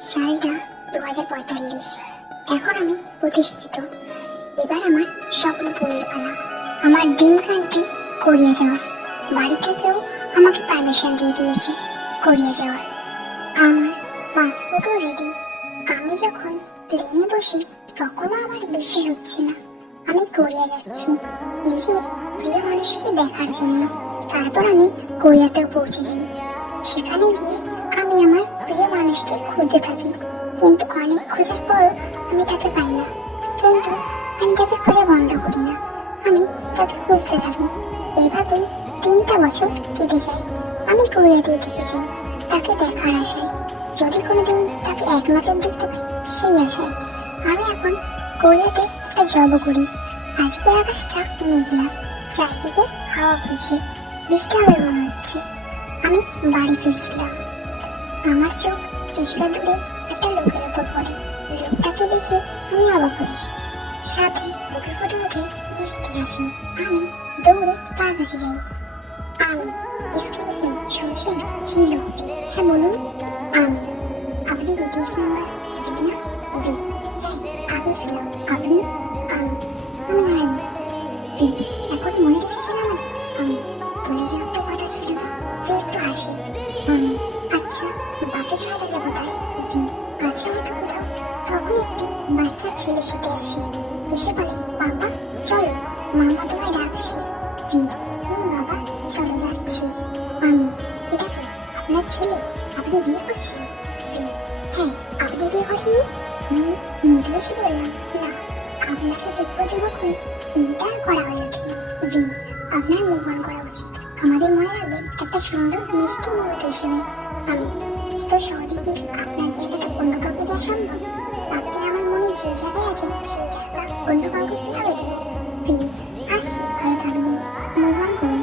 সালটা দু হাজার পঁয়তাল্লিশ। এখন আমি প্রতিষ্ঠিত। এবার আমার স্বপ্ন পূরণের পালা। আমার ড্রিম কান্ট্রি কোরিয়া যাওয়া বাড়ি থেকেও আমাকে পারমিশন দিয়ে দিয়েছে কোরিয়া যাওয়ার। আমার পাসপোর্টও রেডি আমি যখন প্লেনে বসি, তখনও আমার বিশ্বাস হচ্ছে না। আমি কোরিয়া যাচ্ছি নিজের প্রিয় মানুষকে দেখার জন্য। তারপর আমি কোরিয়াতেও পৌঁছে যাই। সেখানে গিয়ে আমি আমার মানুষকে খুঁজতে থাকি কিন্তু অনেক খোঁজার পরও আমি তাকে পাই না। কিন্তু আমি তাকে খোঁজা বন্ধ করি না। আমি তাকে খুঁজতে থাকি। এভাবেই তিনটা বছর কেটে যায়। আমি কোরিয়াতেই থেকে যাই। তাকে দেখার আশায়। যদি কোনোদিন তাকে এক নজর দেখতে পাই, সেই আশায়। আমি এখন কোরিয়াতে একটা জব করি। আজকে আকাশটা মেঘলা। চারিদিকে হাওয়া হয়েছে বৃষ্টি হবে মনে হচ্ছে। আমি বাড়ি ফিরছিলাম। আমার চোখ কিছুটা দূরে একটা লোকের উপর পড়ে। লোকটাকে দেখে আমি অবাক হয়ে যাই। সাথে মুখে ফুটে উঠে মিষ্টি হাসি। আমি দৌড়ে তার কাছে যাই। আমি এক্সকিউজ মি শুনছেন? সেই লোকটি? হ্যাঁ বলুন। আমি, আপনি বিটিএস নাম্বার ভি না? ভি হ্যাঁ আগে ছিলাম। আপনি? আমি আমি আর্মি ভি এখন মনে রেখেছেন আমাদের? আমি ভুলে যাওয়ার তো কথা ছিল না। ভি একটু হাসি। আমি আচ্ছা বাকি ছয়টা যাব তাই। আছে হয়তো কোথাও। তখন একটি বাচ্চা ছেলে ছুটে আসে। এসে বলে, বাবা, চলো, মামা তোমায় ডাকছে। ভি হুম বাবা, চলো যাচ্ছি। আমি, এটা কি? আপনার ছেলে? আপনি বিয়ে করছেন? ভি হ্যাঁ আপনি বিয়ে করেননি? হুম মৃদু এসে বললাম, না, আপনাকে দেখব দেখব করে বিয়েটা আর করা হয়ে ওঠেনি। ভি আপনার মুভ অন করা উচিত। আমাদের মনে রাখবেন, একটা সুন্দর মিষ্টি মুহূর্ত হিসেবে আমি সহজে কি আপনার জায়গাটা অন্য কাউকে দেওয়া সম্ভব? আপনি আমার মনে যে জায়গায় আছেন, সেই জায়গা অন্য কাউকে কীভাবে দেব? ভি আসছি, ভালো থাকবেন। মুভ অন করুন।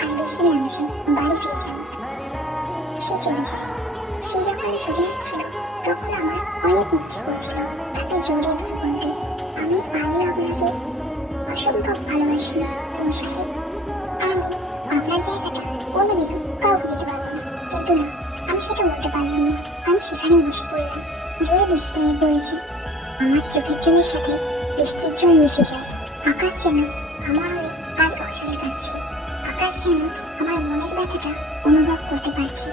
আর বৃষ্টি নামছে, বাড়ি ফিরে যান সে চলে যায়। সে যখন চলে যাচ্ছিল, তখন আমার অনেক ইচ্ছে করছিল তাকে জড়িয়ে ধরে বলতে, আমি আমিও আপনাকে অসম্ভব ভালোবাসি কিম সাহেব। আমি আপনার জায়গাটা কোনোদিনও কাউকে দিতে পারব না। কিন্তু না আমি সেটা বলতে পারলাম না। আমি সেখানেই বসে পড়লাম। জোরে বৃষ্টি নেমে পড়েছে। আমার চোখের জলের সাথে বৃষ্টির জল মিশে যায়। আকাশ যেন আমার হয়ে আজ অচলে কাটছে আকাশ যেন আমার মনের ব্যথাটা অনুভব করতে পারছে।